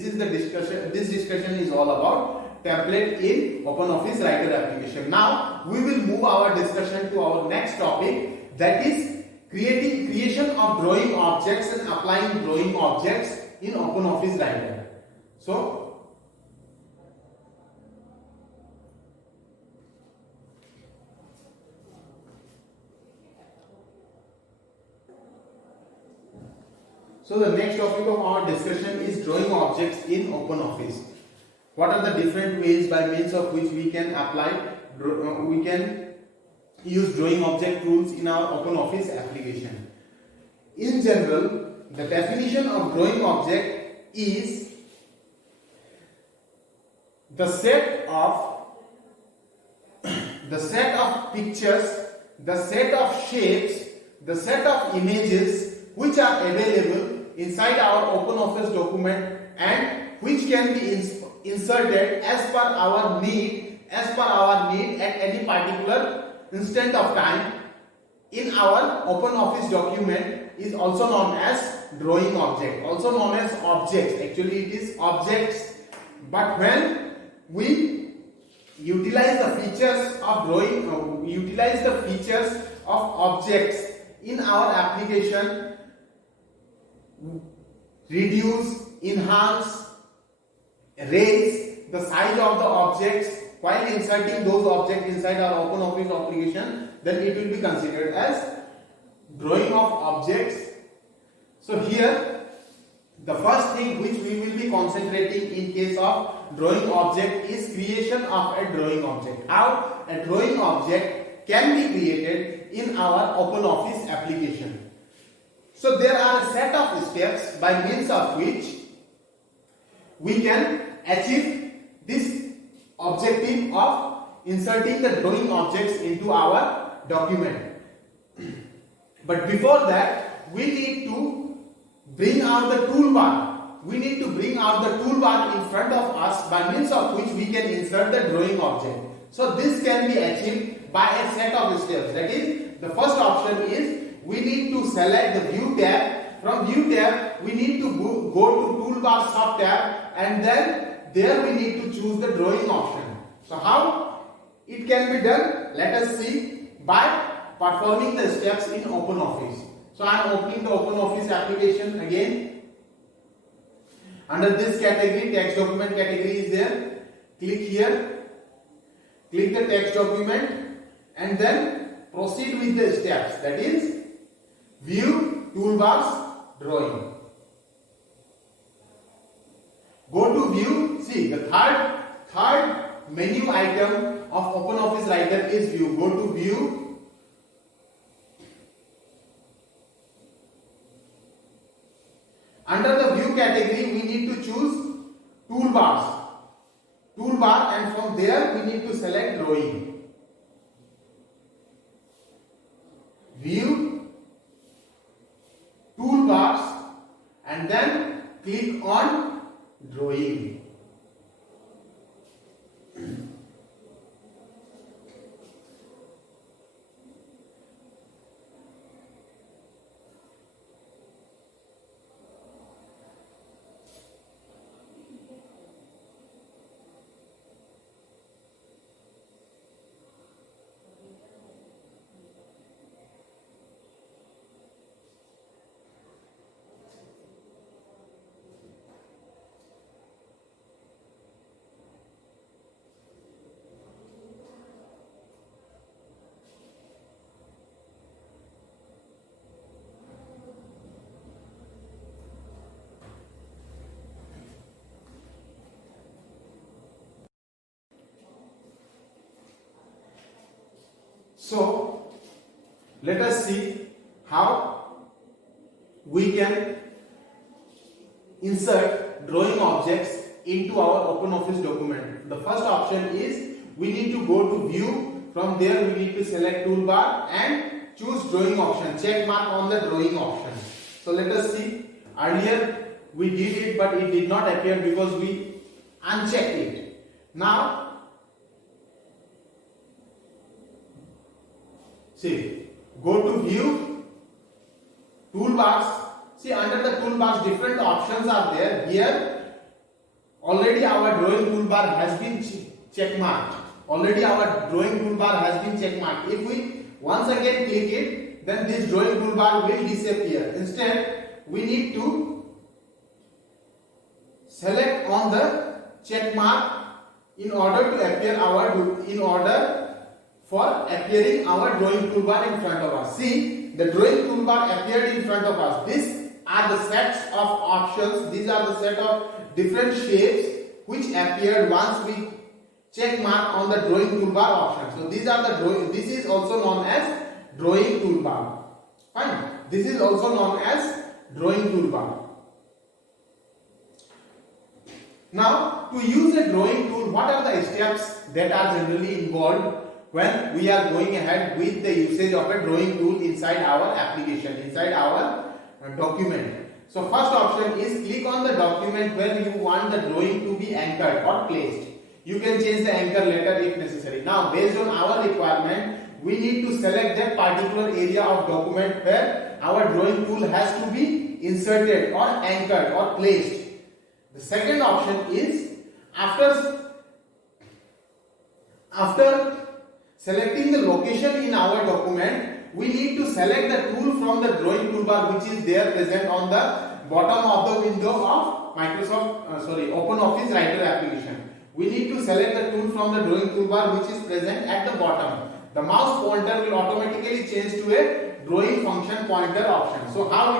This discussion is all about template in OpenOffice Writer application. Now we will move our discussion to our next topic, that is creation of drawing objects and applying drawing objects in OpenOffice Writer. So the next topic of our discussion is drawing objects in OpenOffice. What are the different ways by means of which we can use drawing object tools in our OpenOffice application? In general, the definition of drawing object is the set of pictures, the set of shapes, the set of images which are available inside our OpenOffice document and which can be inserted as per our need at any particular instant of time in our OpenOffice document is also known as drawing object, also known as objects. Actually it is objects, but when we utilize the features of objects in our application, reduce, enhance, raise the size of the objects while inserting those objects inside our OpenOffice application, then it will be considered as drawing of objects. So here the first thing which we will be concentrating in case of drawing object is creation of a drawing object. How a drawing object can be created in our OpenOffice application. So there are a set of steps by means of which we can achieve this objective of inserting the drawing objects into our document. But before that, we need to bring out the toolbar. We need to bring out the toolbar in front of us by means of which we can insert the drawing object. So this can be achieved by a set of steps. That is, the first option is we need to select the view tab. From view tab, we need to go to toolbar sub tab, and then there we need to choose the drawing option. So how it can be done? Let us see by performing the steps in OpenOffice. So I am opening the OpenOffice application again. Under this category, text document category is there. Click here. Click the text document and then proceed with the steps. That is view, toolbars, drawing. Go to view. See, the third menu item of OpenOffice Writer is view. Go to view. Under the view category, we need to choose toolbars. Toolbar, and from there we need to select drawing. View, toolbars, and then click on drawing. So let us see how we can insert drawing objects into our OpenOffice document. The first option is we need to go to view. From there we need to select toolbar and choose drawing option. Check mark on the drawing option. So let us see. Earlier we did it, but it did not appear because we unchecked it. Now see, go to view, toolbars. See, under the toolbars different options are there. Here already our drawing toolbar has been check marked. Already our drawing toolbar has been check marked. If we once again click it, then this drawing toolbar will disappear. Instead, we need to select on the check mark in order to appear for appearing our drawing toolbar in front of us. See, the drawing toolbar appeared in front of us. These are the sets of options. These are the set of different shapes which appeared once we check mark on the drawing toolbar option. So these are the this is also known as drawing toolbar. Fine. This is also known as drawing toolbar. Now, to use a drawing tool, what are the steps that are generally involved when we are going ahead with the usage of a drawing tool inside our application, inside our document? So first option is click on the document where you want the drawing to be anchored or placed. You can change the anchor later if necessary. Now, based on our requirement, we need to select that particular area of document where our drawing tool has to be inserted or anchored or placed. The second option is after selecting the location in our document, we need to select the tool from the drawing toolbar which is there present on the bottom of the window of OpenOffice Writer application. We need to select the tool from the drawing toolbar which is present at the bottom. The mouse pointer will automatically change to a drawing function pointer option. So how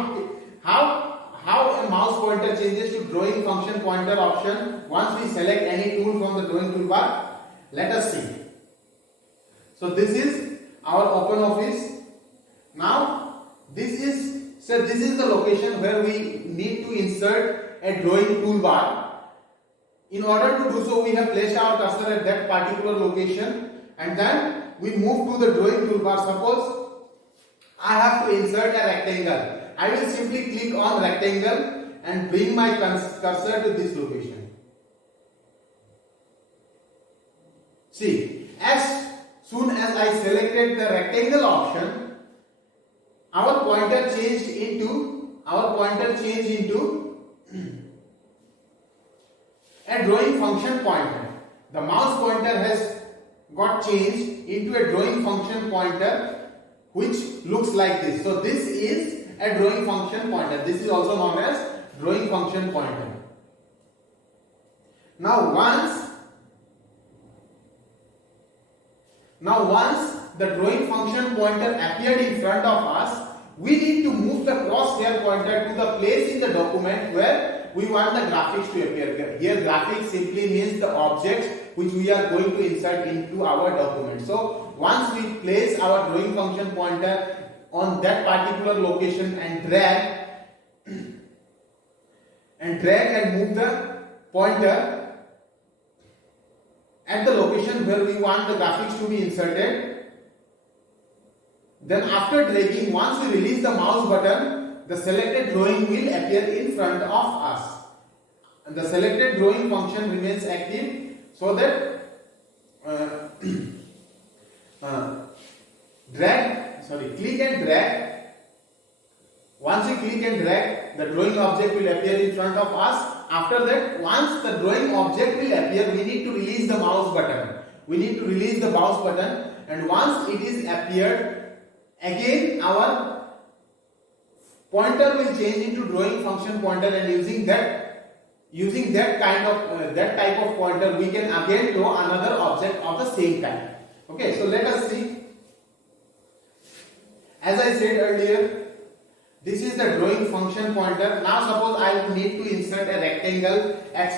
a mouse pointer changes to drawing function pointer option once we select any tool from the drawing toolbar? Let us see. So this is our OpenOffice. Now this is the location where we need to insert a drawing toolbar. In order to do so, we have placed our cursor at that particular location and then we move to the drawing toolbar. Suppose I have to insert a rectangle. I will simply click on rectangle and bring my cursor to this location. See, as soon as I selected the rectangle option, our pointer changed into a drawing function pointer. The mouse pointer has got changed into a drawing function pointer which looks like this. So this is a drawing function pointer. This is also known as drawing function pointer. Now once the drawing function pointer appeared in front of us, we need to move the crosshair pointer to the place in the document where we want the graphics to appear. Here graphics simply means the objects which we are going to insert into our document. So once we place our drawing function pointer on that particular location and drag and move the pointer at the location where we want the graphics to be inserted, then after dragging, once we release the mouse button, the selected drawing will appear in front of us and the selected drawing function remains active, so that click and drag. Once you click and drag, the drawing object will appear in front of us. After that, once the drawing object will appear, we need to release the mouse button. And once it is appeared, again our pointer will change into drawing function pointer, and using that type of pointer, we can again draw another object of the same type. Okay, so let us see. As I said earlier, this is the drawing function pointer. Now suppose I need to insert a rectangle at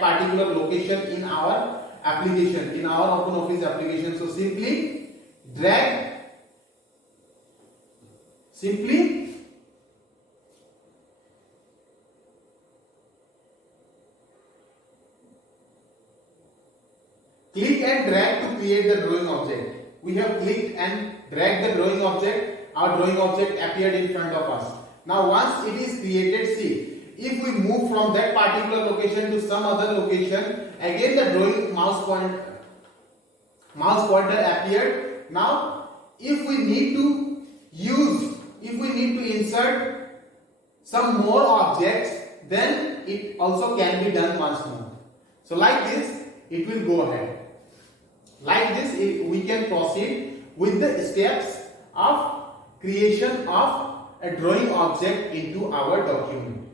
particular location in our application, in our OpenOffice application. So simply drag, click and drag to create the drawing object. We have clicked and dragged the drawing object. Our drawing object appeared in front of us. Now once it is created, see, if we move from that particular location to some other location, again the drawing mouse pointer appeared. Now if we need to insert some more objects, then it also can be done once more. So like this, it will go ahead. Like this, we can proceed with the steps of creation of a drawing object into our document.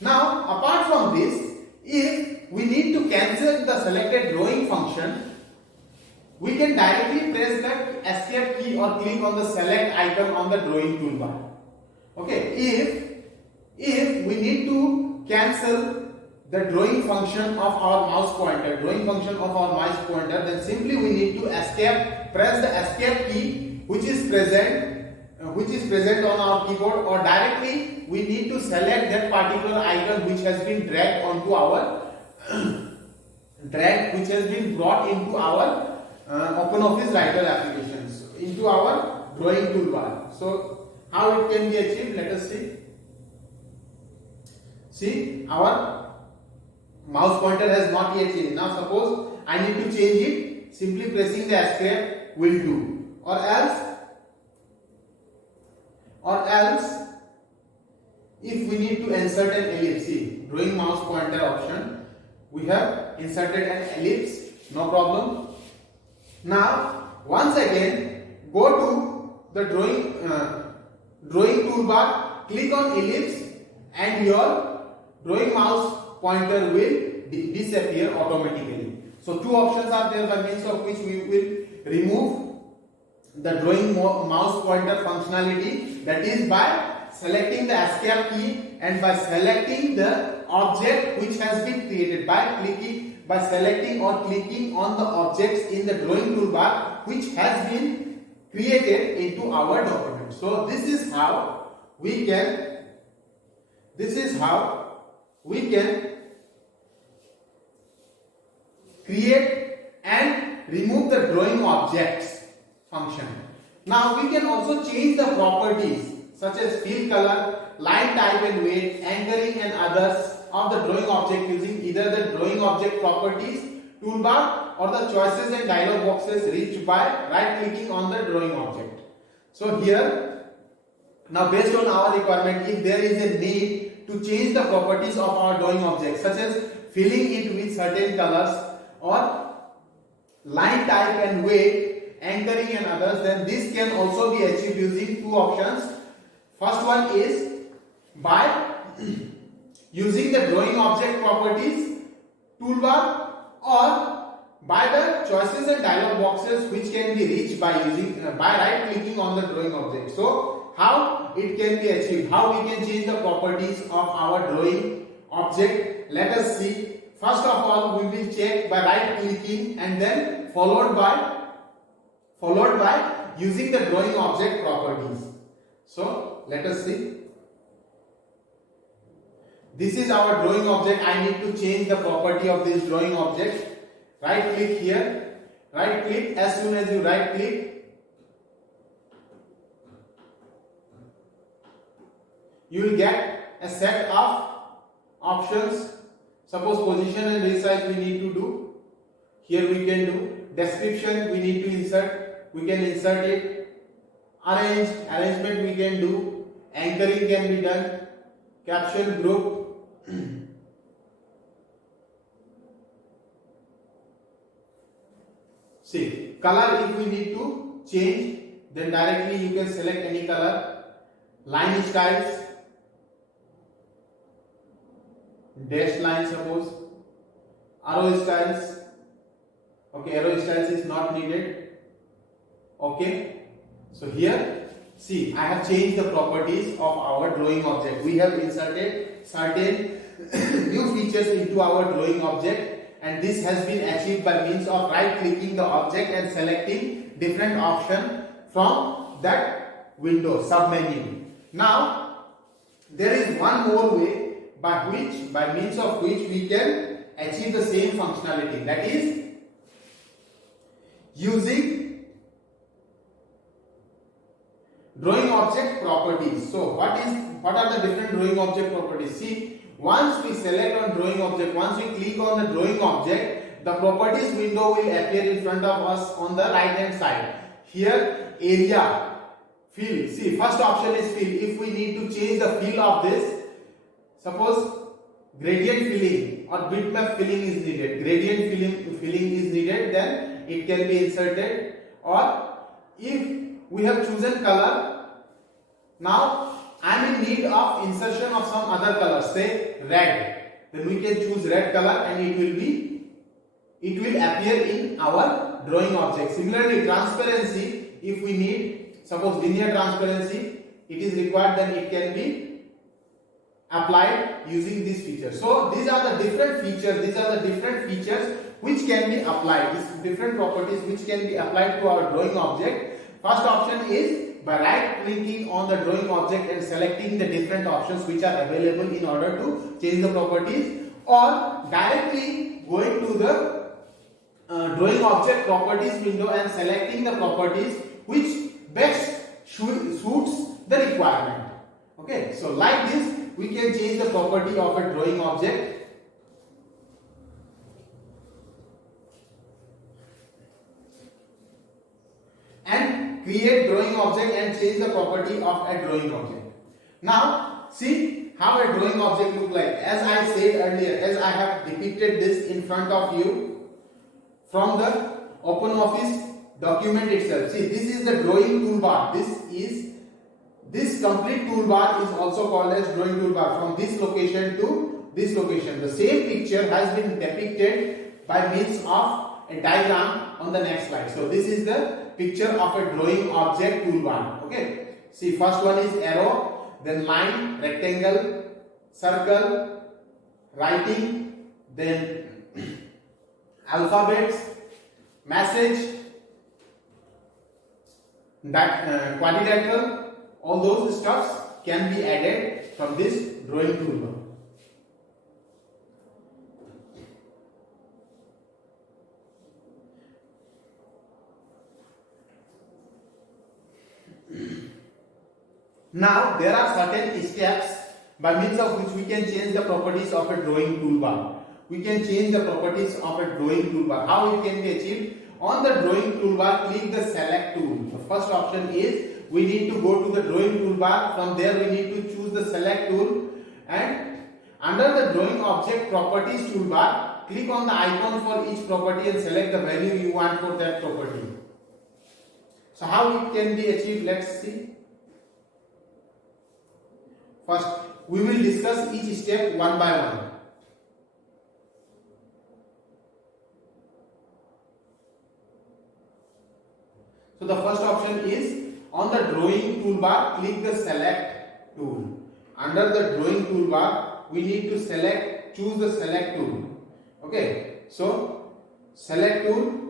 Now, apart from this, if we need to cancel the selected drawing function, we can directly press the escape key or click on the select icon on the drawing toolbar. Okay, if we need to cancel the drawing function of our mouse pointer, then simply we need to press the escape key which is present on our keyboard, or directly we need to select that particular icon which has been dragged onto our which has been brought into our OpenOffice Writer applications, into our drawing toolbar. So how it can be achieved, let us see. See, our mouse pointer has not yet changed. Now suppose I need to change it, simply pressing the escape will do. Or else if we need to insert an ellipse, see, drawing mouse pointer option, we have inserted an ellipse, no problem. Now once again go to the drawing toolbar, click on ellipse, and your drawing mouse pointer will disappear automatically. So two options are there by means of which we will remove the drawing mouse pointer functionality, that is by selecting the escape key and by selecting the object which has been created, by selecting or clicking on the objects in the drawing toolbar which has been created into our document. So this is how we can create and remove the drawing objects function. Now we can also change the properties such as fill color, line type and weight, anchoring and others of the drawing object using either the drawing object properties toolbar or the choices and dialog boxes reached by right clicking on the drawing object. So here, now based on our requirement, if there is a need to change the properties of our drawing object, such as filling it with certain colors or line type and weight, anchoring and others, then this can also be achieved using two options. First one is by using the drawing object properties toolbar or by the choices and dialog boxes which can be reached by right clicking on the drawing object. So how it can be achieved, how we can change the properties of our drawing object, let us see. First of all, we will check by right clicking and then followed by using the drawing object properties. So let us see. This is our drawing object. I need to change the property of this drawing object. Right click here, right click. As soon as you right click, you will get a set of options. Suppose position and resize we need to do. Here we can do. Description we need to insert. We can insert it. Arrangement we can do. Anchoring can be done. Caption group. See, color if we need to change, then directly you can select any color. Line styles, dashed line suppose, arrow styles. Okay, arrow styles is not needed. Okay, so here see, I have changed the properties of our drawing object. We have inserted certain new features into our drawing object, and this has been achieved by means of right clicking the object and selecting different option from that window submenu. Now there is one more way by means of which we can achieve the same functionality, that is using drawing object properties. So what are the different drawing object properties? See, once we select on drawing object, once we click on the drawing object, the properties window will appear in front of us on the right hand side. Here area, fill. See, first option is fill. If we need to change the fill of this, Suppose gradient filling or bitmap filling is needed. Gradient filling is needed, then it can be inserted. Or if we have chosen color, now I am in need of insertion of some other color, say red. Then we can choose red color and it will appear in our drawing object. Similarly, transparency, if we need, suppose linear transparency, it is required, then it can be applied using this feature. So these are the different features which can be applied, these different properties which can be applied to our drawing object. First option is by right clicking on the drawing object and selecting the different options which are available in order to change the properties, or directly going to the drawing object properties window and selecting the properties which best suits the requirement. Okay, so like this we can change the property of a drawing object. And create drawing object and change the property of a drawing object. Now see how a drawing object look like. As I said earlier, as I have depicted this in front of you from the OpenOffice document itself. See, this is the drawing toolbar. This complete toolbar is also called as drawing toolbar. From this location to this location, the same picture has been depicted by means of a diagram on the next slide. So this is the picture of a drawing object toolbar. Okay, see, first one is arrow, then line, rectangle, circle, writing, then alphabets, message, that quadrilateral. All those stuffs can be added from this drawing toolbar. Now there are certain steps by means of which we can change the properties of a drawing toolbar. We can change the properties of a drawing toolbar. How it can be achieved? On the drawing toolbar, click the select tool. The first option is we need to go to the drawing toolbar. From there we need to choose the select tool, and under the drawing object properties toolbar, click on the icon for each property and select the value you want for that property. So how it can be achieved? Let's see. First, we will discuss each step one by one. So the first option is on the drawing toolbar, click the select tool. Under the drawing toolbar, we need to choose the select tool. Okay, so select tool.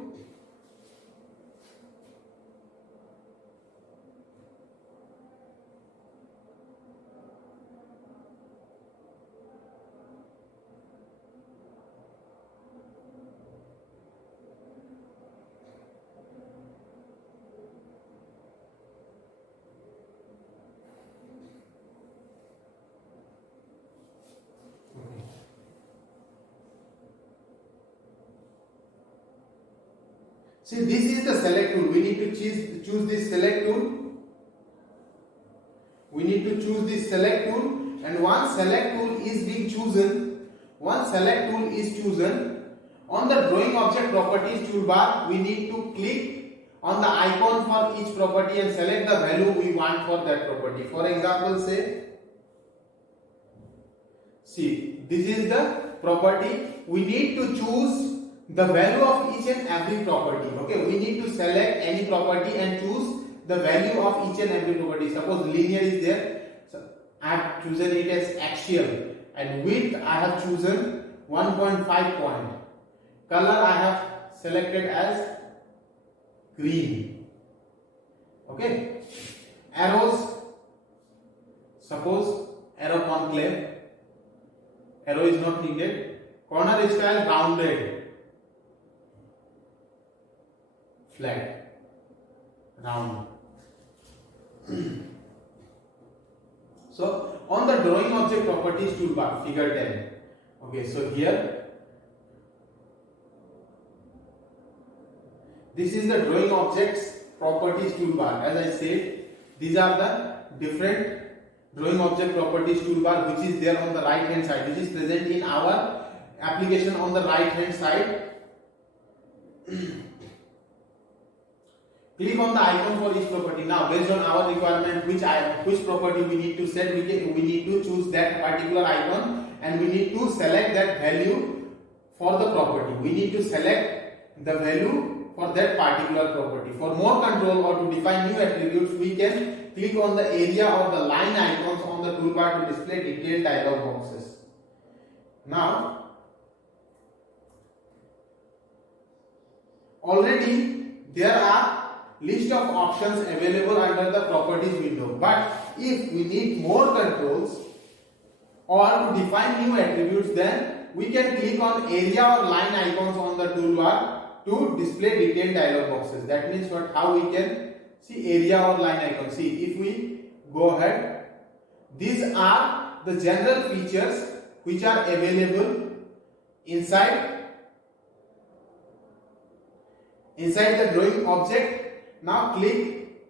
See, this is the select tool. We need to choose this select tool. We need to choose this select tool, and once select tool is being chosen, on the drawing object properties toolbar, we need to click on the icon for each property and select the value we want for that property. For example, see, this is the property. We need to choose the value of each and every property. Okay, we need to select any property and choose the value of each and every property. Suppose linear is there, so I have chosen it as axial, and width I have chosen 1.5 point. Color I have selected as green. Okay, arrows, suppose arrow concave, arrow is not needed. Corner style rounded, flat, round. So on the drawing object properties toolbar, figure 10. Okay, so here this is the drawing objects properties toolbar. As I said, these are the different drawing object properties toolbar, which is there on the right hand side, which is present in our application on the right hand side. Click on the icon for each property. Now, based on our requirement, which property we need to set, we need to choose that particular icon, and we need to select that value for the property. We need to select the value for that particular property. For more control or to define new attributes, we can click on the area or the line icons on the toolbar to display detailed dialog boxes. Now, already there are list of options available under the properties window, but if we need more controls or to define new attributes, then we can click on area or line icons on the toolbar to display detailed dialog boxes. That means what? How we can see area or line icons. See, if we go ahead, these are the general features which are available inside the drawing object. Now click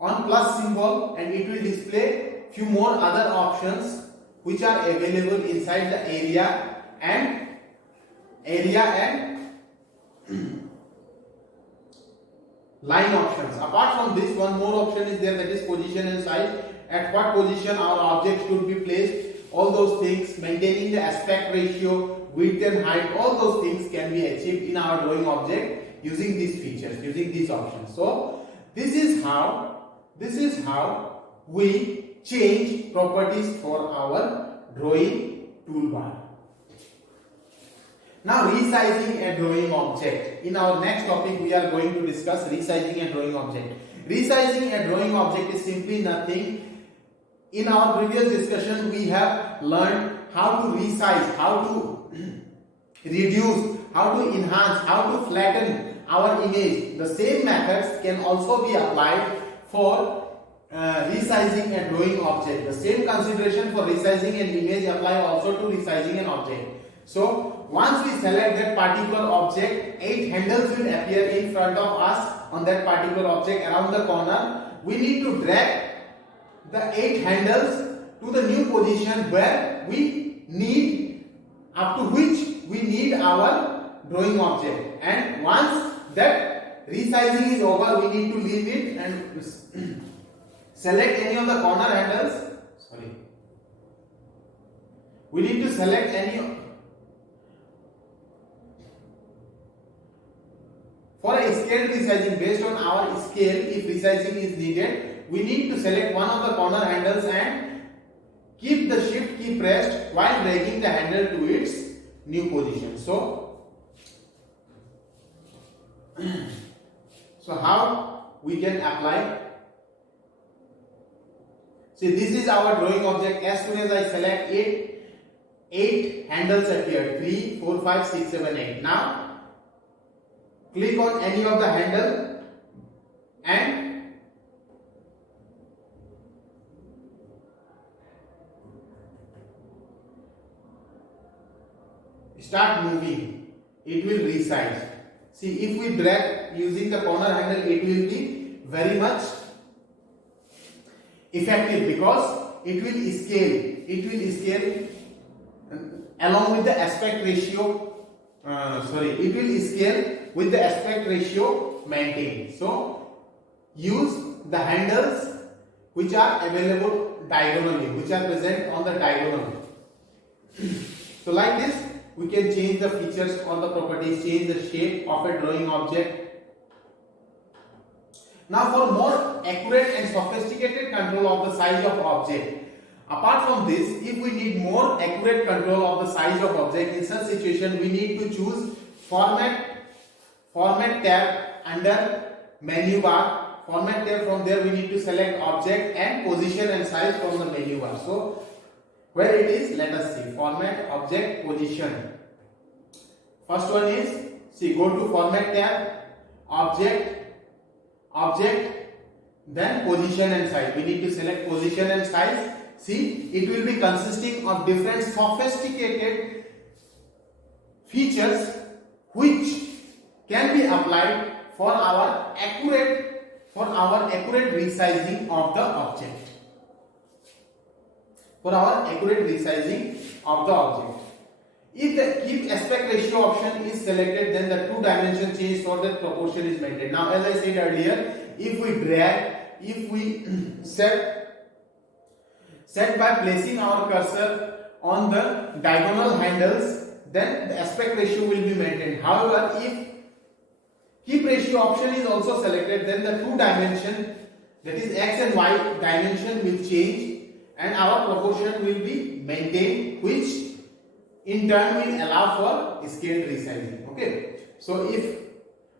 on plus symbol and it will display few more other options which are available inside the area and line options. Apart from this, one more option is there, that is position and size. At what position our object should be placed, all those things, maintaining the aspect ratio, width and height, all those things can be achieved in our drawing object using these features, using these options. So this is how we change properties for our drawing toolbar. Now, resizing a drawing object. In our next topic, we are going to discuss resizing a drawing object. Resizing a drawing object is simply nothing. In our previous discussion, we have learned how to resize, how to reduce, how to enhance, how to flatten our image. The same methods can also be applied for resizing a drawing object. The same consideration for resizing an image apply also to resizing an object. So once we select that particular object, 8 handles will appear in front of us on that particular object around the corner. We need to drag the 8 handles to the new position where we need, up to which we need our drawing object. And once that resizing is over, we need to leave it and select any of the corner handles. We need to select any. For a scale resizing, based on our scale, if resizing is needed, we need to select one of the corner handles and keep the shift key pressed while dragging the handle to its new position. So how we can apply? See, this is our drawing object. As soon as I select it, 8 handles appear. 3, 4, 5, 6, 7, 8. Now click on any of the handle and start moving. It will resize. See, if we drag using the corner handle, it will be very much effective because it will scale. It will scale along with the aspect ratio. It will scale with the aspect ratio maintained. So use the handles which are available diagonally, which are present on the diagonal. So like this, we can change the features or the properties, change the shape of a drawing object. Now, for more accurate and sophisticated control of the size of object. Apart from this, if we need more accurate control of the size of object, in such situation we need to choose format tab under menu bar. Format tab, from there we need to select object and position and size from the menu bar. So where it is, let us see. Format, object, position. First one is, see, go to format tab, object, then position and size. We need to select position and size. See, it will be consisting of different sophisticated features which can be applied for our accurate resizing of the object. for our accurate resizing of the object. If the keep aspect ratio option is selected, then the two dimension change so that proportion is maintained. Now, as I said earlier, if we set by placing our cursor on the diagonal handles, then the aspect ratio will be maintained. However, if keep ratio option is also selected, then the two dimension, that is x and y dimension, will change and our proportion will be maintained, which in turn will allow for scaled resizing. Okay, so if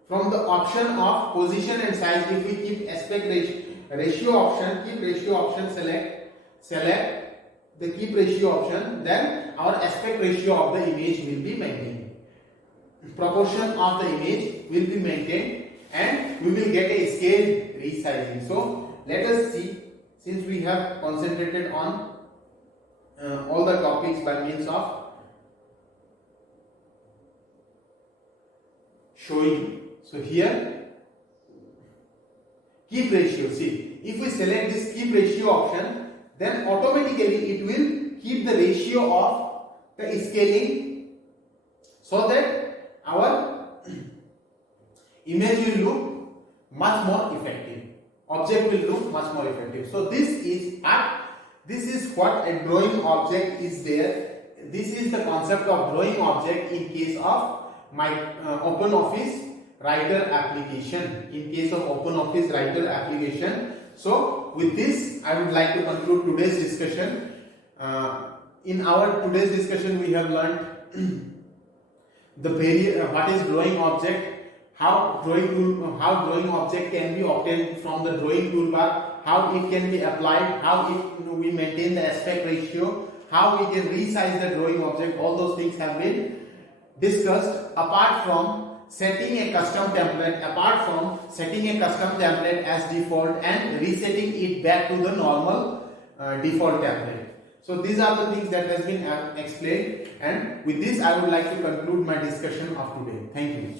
from the option of position and size, if we keep aspect ratio option, keep ratio option, select the keep ratio option, then our aspect ratio of the image will be maintained, proportion of the image will be maintained, and we will get a scaled resizing. So let us see, since we have concentrated on all the topics by means of showing. So here keep ratio, see, if we select this keep ratio option, then automatically it will keep the ratio of the scaling so that our image will look much more effective, object will look much more effective. So this is what a drawing object is there. This is the concept of drawing object in case of my OpenOffice Writer application. In case of OpenOffice Writer application. So with this, I would like to conclude today's discussion. In our today's discussion, we have learned what is drawing object, how drawing object can be obtained from the drawing toolbar, how it can be applied, how we maintain the aspect ratio, how we can resize the drawing object. All those things have been discussed, apart from setting a custom template as default and resetting it back to the normal default template. So these are the things that has been explained, and with this I would like to conclude my discussion of today. Thank you.